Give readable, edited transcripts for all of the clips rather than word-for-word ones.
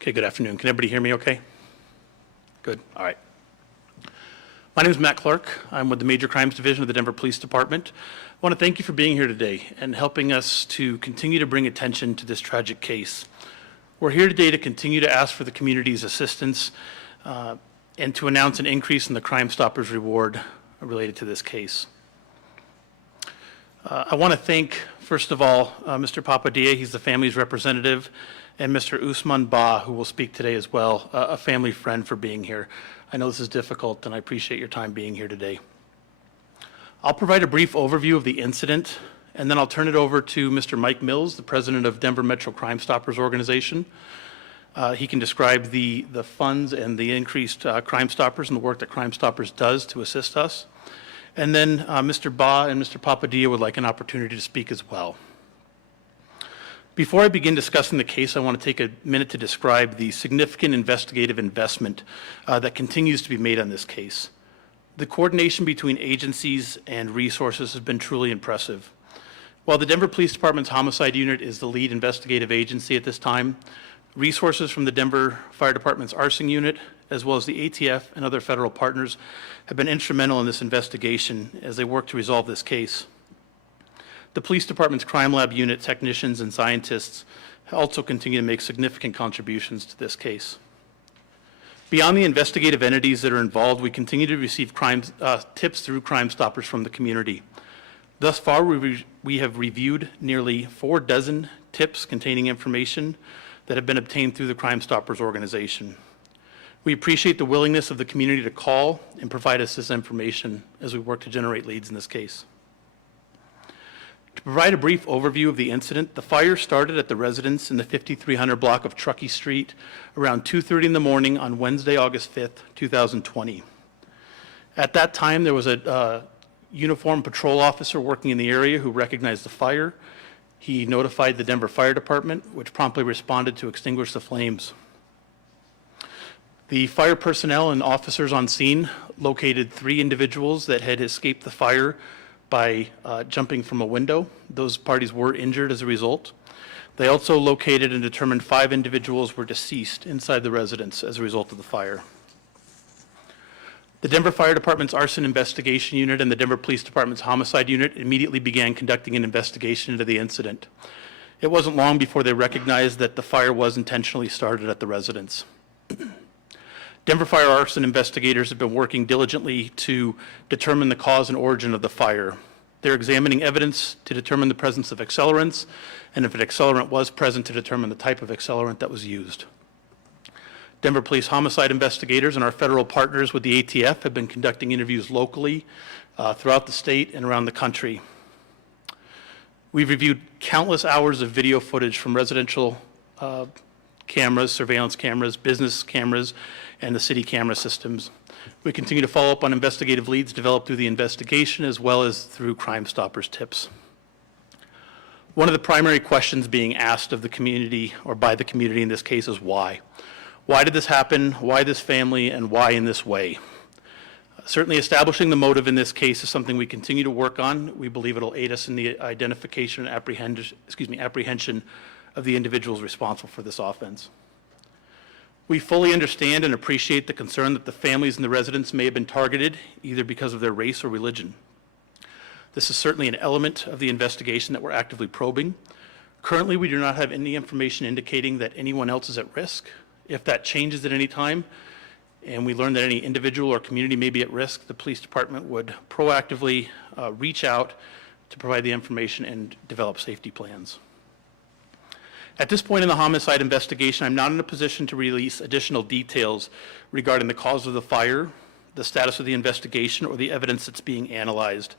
Okay, good afternoon. Can everybody hear me okay? Good, all right. My name is Matt Clark. I'm with the Major Crimes Division of the Denver Police Department. I want to thank you for being here today and helping us to continue to bring attention to this tragic case. We're here today to continue to ask for the community's assistance and to announce an increase in the Crime Stoppers reward related to this case. I want to thank, first of all, Mr. Papadia, he's the family's representative, and Mr. Usman Ba, who will speak today as well, a family friend, for being here. I know this is difficult, and I appreciate your time being here today. I'll provide a brief overview of the incident, and then I'll turn it over to Mr. Mike Mills, the president of Denver Metro Crime Stoppers Organization. He can describe the funds and the increased Crime Stoppers and the work that Crime Stoppers does to assist us. And then Mr. Ba and Mr. Papadia would like an opportunity to speak as well. Before I begin discussing the case, I want to take a minute to describe the significant investigative investment that continues to be made on this case. The coordination between agencies and resources has been truly impressive. While the Denver Police Department's Homicide Unit is the lead investigative agency at this time, resources from the Denver Fire Department's Arson Unit, as well as the ATF and other federal partners, have been instrumental in this investigation as they work to resolve this case. The Police Department's Crime Lab Unit technicians and scientists also continue to make significant contributions to this case. Beyond the investigative entities that are involved, we continue to receive tips through Crime Stoppers from the community. Thus far, we have reviewed nearly 4 dozen tips containing information that have been obtained through the Crime Stoppers organization. We appreciate the willingness of the community to call and provide us this information as we work to generate leads in this case. To provide a brief overview of the incident, the fire started at the residence in the 5300 block of Truckee Street around 2:30 in the morning on Wednesday, August 5th, 2020. At that time, there was a uniformed patrol officer working in the area who recognized the fire. He notified the Denver Fire Department, which promptly responded to extinguish the flames. The fire personnel and officers on scene located 3 individuals that had escaped the fire by jumping from a window. Those parties were injured as a result. They also located and determined 5 individuals were deceased inside the residence as a result of the fire. The Denver Fire Department's Arson Investigation Unit and the Denver Police Department's Homicide Unit immediately began conducting an investigation into the incident. It wasn't long before they recognized that the fire was intentionally started at the residence. Denver Fire Arson investigators have been working diligently to determine the cause and origin of the fire. They're examining evidence to determine the presence of accelerants, and if an accelerant was present, to determine the type of accelerant that was used. Denver Police Homicide investigators and our federal partners with the ATF have been conducting interviews locally throughout the state and around the country. We've reviewed countless hours of video footage from residential cameras, surveillance cameras, business cameras, and the city camera systems. We continue to follow up on investigative leads developed through the investigation as well as through Crime Stoppers tips. One of the primary questions being asked of the community, or by the community in this case, is why? Why did this happen? Why this family? And why in this way? Certainly establishing the motive in this case is something we continue to work on. We believe it'll aid us in the identification and apprehension of the individuals responsible for this offense. We fully understand and appreciate the concern that the families and the residents may have been targeted either because of their race or religion. This is certainly an element of the investigation that we're actively probing. Currently, we do not have any information indicating that anyone else is at risk. If that changes at any time, and we learn that any individual or community may be at risk, the police department would proactively reach out to provide the information and develop safety plans. At this point in the homicide investigation, I'm not in a position to release additional details regarding the cause of the fire, the status of the investigation, or the evidence that's being analyzed.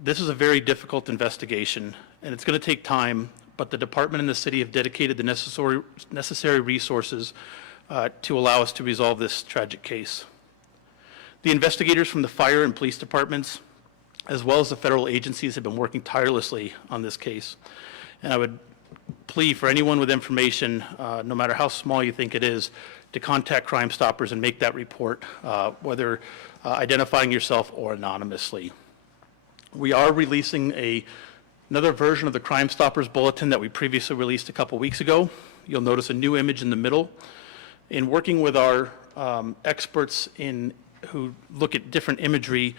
This is a very difficult investigation, and it's going to take time, but the department and the city have dedicated the necessary resources to allow us to resolve this tragic case. The investigators from the fire and police departments, as well as the federal agencies, have been working tirelessly on this case. And I would plea for anyone with information, no matter how small you think it is, to contact Crime Stoppers and make that report, whether identifying yourself or anonymously. We are releasing another version of the Crime Stoppers bulletin that we previously released a couple weeks ago. You'll notice a new image in the middle. In working with our experts who look at different imagery,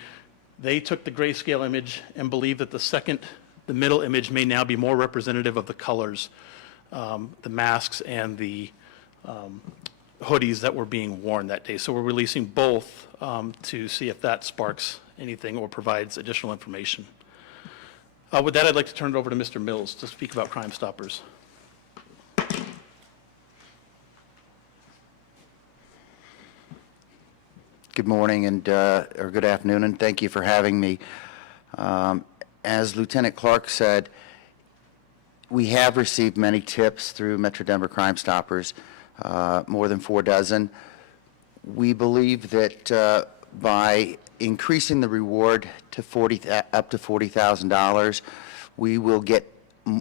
they took the grayscale image and believe that the middle image may now be more representative of the colors, the masks and the hoodies that were being worn that day. So we're releasing both to see if that sparks anything or provides additional information. With that, I'd like to turn it over to Mr. Mills to speak about Crime Stoppers. Good morning or good afternoon, and thank you for having me. As Lieutenant Clark said, we have received many tips through Metro Denver Crime Stoppers, more than 4 dozen. We believe that by increasing the reward to up to $40,000, we will get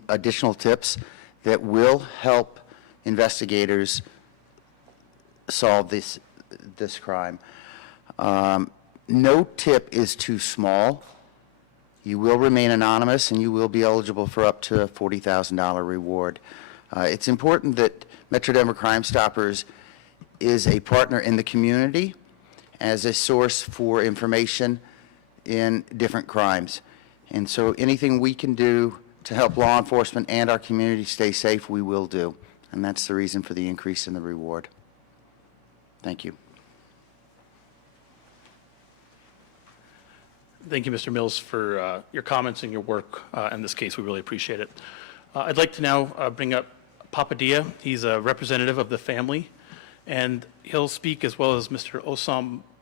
additional tips that will help investigators solve this crime. No tip is too small. You will remain anonymous, and you will be eligible for up to a $40,000 reward. It's important that Metro Denver Crime Stoppers is a partner in the community as a source for information in different crimes. And so anything we can do to help law enforcement and our community stay safe, we will do. And that's the reason for the increase in the reward. Thank you. Thank you, Mr. Mills, for your comments and your work in this case. We really appreciate it. I'd like to now bring up Papa Dia. He's a representative of the family, and he'll speak as well as Mr.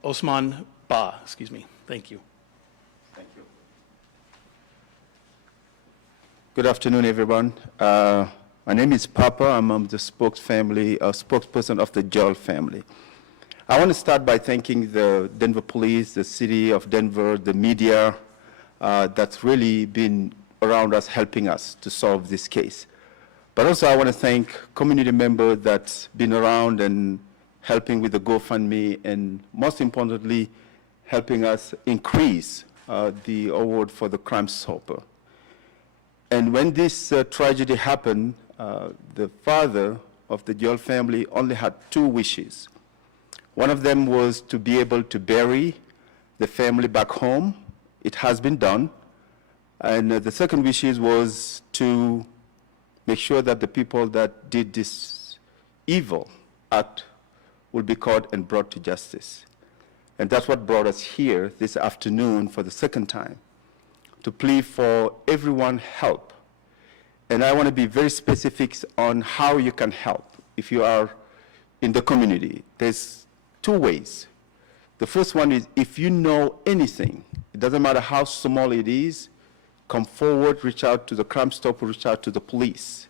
Osman Ba. Excuse me. Thank you. Thank you. Good afternoon, everyone. My name is Papa. I'm the spokesperson of the Joel family. I want to start by thanking the Denver Police, the City of Denver, the media that's really been around us, helping us to solve this case. But also I want to thank community members that's been around and helping with the GoFundMe, and most importantly, helping us increase the award for the Crime Stopper. And when this tragedy happened, the father of the Joel family only had 2 wishes. One of them was to be able to bury the family back home. It has been done. And the second wish was to make sure that the people that did this evil act will be caught and brought to justice. And that's what brought us here this afternoon for the second time, to plead for everyone's help. And I want to be very specific on how you can help if you are in the community. There's 2 ways. The first one is, if you know anything, it doesn't matter how small it is, come forward, reach out to the Crime Stopper, reach out to the police.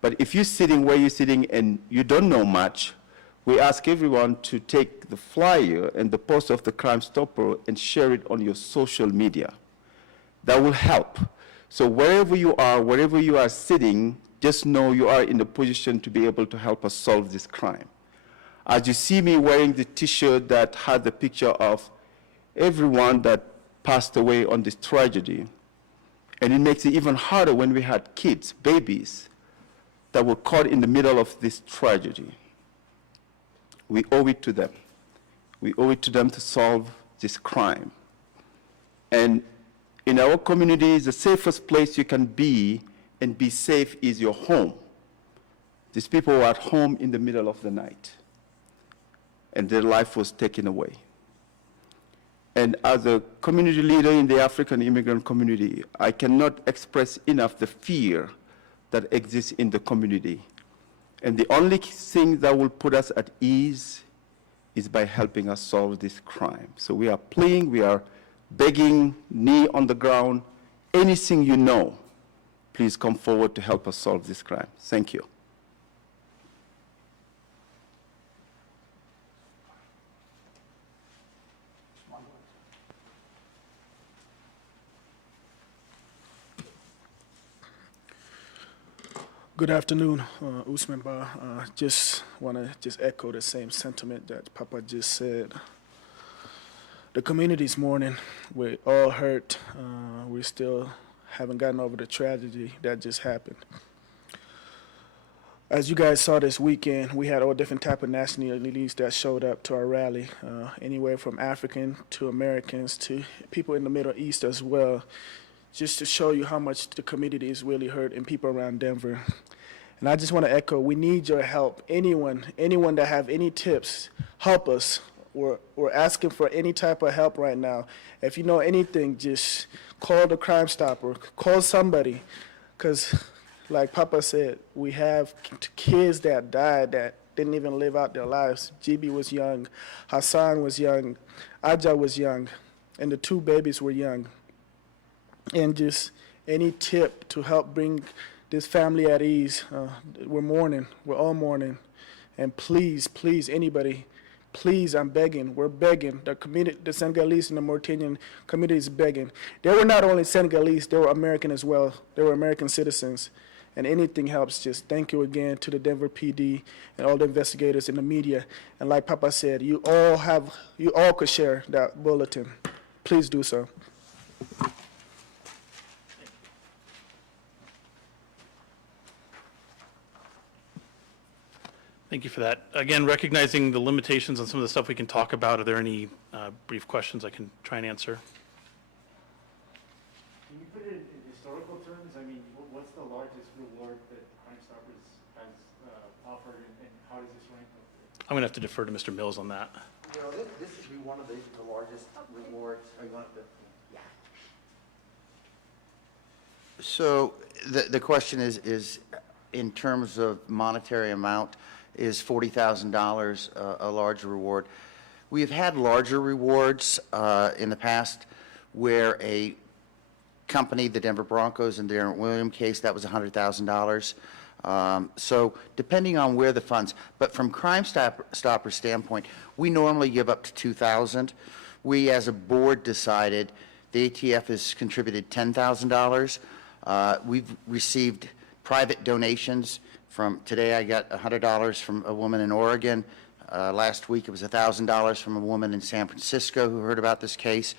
But if you're sitting where you're sitting and you don't know much, we ask everyone to take the flyer and the post of the Crime Stopper and share it on your social media. That will help. So wherever you are sitting, just know you are in a position to be able to help us solve this crime. As you see me wearing the T-shirt that had the picture of everyone that passed away on this tragedy, and it makes it even harder when we had kids, babies, that were caught in the middle of this tragedy. We owe it to them. We owe it to them to solve this crime. And in our communities, the safest place you can be and be safe is your home. These people were at home in the middle of the night, and their life was taken away. And as a community leader in the African immigrant community, I cannot express enough the fear that exists in the community. And the only thing that will put us at ease is by helping us solve this crime. So we are pleading, we are begging, knee on the ground, anything you know, please come forward to help us solve this crime. Thank you. Good afternoon, Usman Ba. Just want to echo the same sentiment that Papa just said. The community's mourning. We're all hurt. We still haven't gotten over the tragedy that just happened. As you guys saw this weekend, we had all different type of nationalities that showed up to our rally, anywhere from African to Americans to people in the Middle East as well, just to show you how much the community is really hurt and people around Denver. And I just want to echo, we need your help. Anyone that have any tips, help us. We're asking for any type of help right now. If you know anything, just call the Crime Stopper, call somebody, because like Papa said, we have kids that died that didn't even live out their lives. GB was young, Hassan was young, Aja was young, and the 2 babies were young. And just any tip to help bring this family at ease. We're mourning. We're all mourning. And please, please, anybody, please, I'm begging. We're begging. The community, the Senegalese and the Mauritanian community is begging. They were not only Senegalese, they were American as well. They were American citizens. And anything helps. Just thank you again to the Denver PD and all the investigators and the media. And like Papa said, you all could share that bulletin. Please do so. Thank you for that. Again, recognizing the limitations on some of the stuff we can talk about, are there any brief questions I can try and answer? Can you put it in historical terms? I mean, what's the largest reward that Crime Stoppers has offered, and how does this rank? I'm going to have to defer to Mr. Mills on that. You know, this would be one of the largest rewards. Are you want to? Yeah. So the question is in terms of monetary amount, is $40,000 a large reward? We have had larger rewards in the past where a company, the Denver Broncos in the Darren William case, that was $100,000. So depending on where the funds, but from Crime Stopper standpoint, we normally give up to $2,000. We as a board decided the ATF has contributed $10,000. We've received private donations. From today, I got $100 from a woman in Oregon. Last week, it was $1,000 from a woman in San Francisco who heard about this case.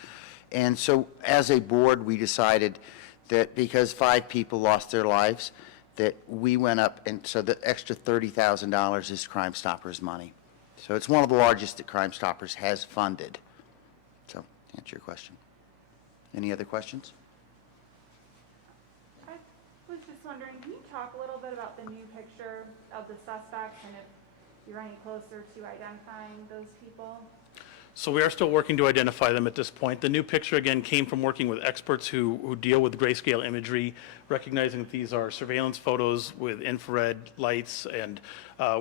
And so as a board, we decided that because 5 people lost their lives, that we went up, and so the extra $30,000 is Crime Stoppers money. So it's one of the largest that Crime Stoppers has funded. So to answer your question. Any other questions? I was just wondering, can you talk a little bit about the new picture of the suspects and if you're any closer to identifying those people? So we are still working to identify them at this point. The new picture, again, came from working with experts who deal with grayscale imagery, recognizing that these are surveillance photos with infrared lights, and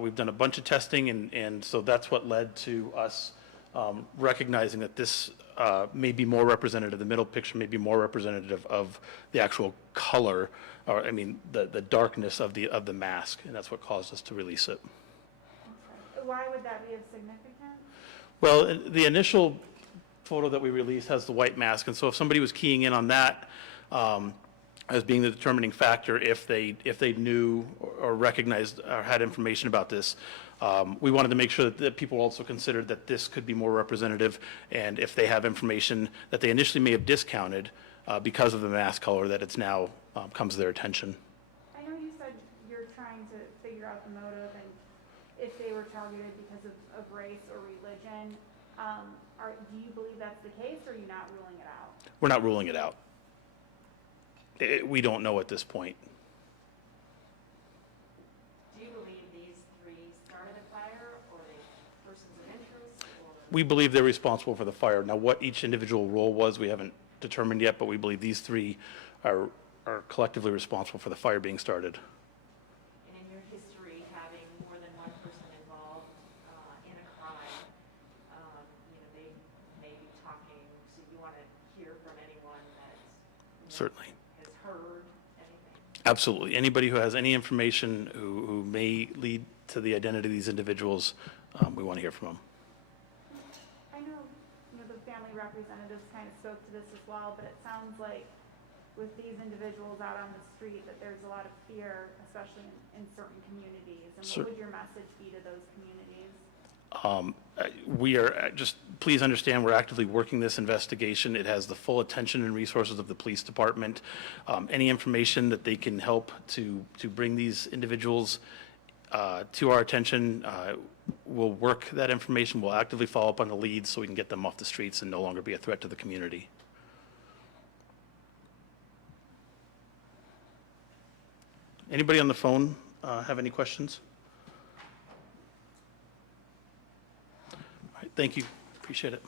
we've done a bunch of testing, and so that's what led to us recognizing that this may be more representative, the middle picture may be more representative of the actual color, or I mean, the darkness of the mask, and that's what caused us to release it. Okay. Why would that be of significance? Well, the initial photo that we released has the white mask, and so if somebody was keying in on that as being the determining factor, if they knew or recognized or had information about this, we wanted to make sure that people also considered that this could be more representative, and if they have information that they initially may have discounted because of the mask color, that it's now comes to their attention. I know you said you're trying to figure out the motive and if they were targeted because of race or religion. Do you believe that's the case, or are you not ruling it out? We're not ruling it out. We don't know at this point. Do you believe these 3 started the fire, or are they persons of interest? Or? We believe they're responsible for the fire. Now, what each individual role was, we haven't determined yet, but we believe these 3 are collectively responsible for the fire being started. And in your history, having more than one person involved in a crime, they may be talking, so you want to hear from anyone that Certainly. has heard anything? Absolutely. Anybody who has any information who may lead to the identity of these individuals, we want to hear from them. I know, the family representatives kind of spoke to this as well, but it sounds like with these individuals out on the street that there's a lot of fear, especially in certain communities. And what would your message be to those communities? We are just, please understand, we're actively working this investigation. It has the full attention and resources of the police department. Any information that they can help to bring these individuals to our attention. We'll work that information. We'll actively follow up on the leads so we can get them off the streets and no longer be a threat to the community. Anybody on the phone have any questions? All right, thank you. Appreciate it.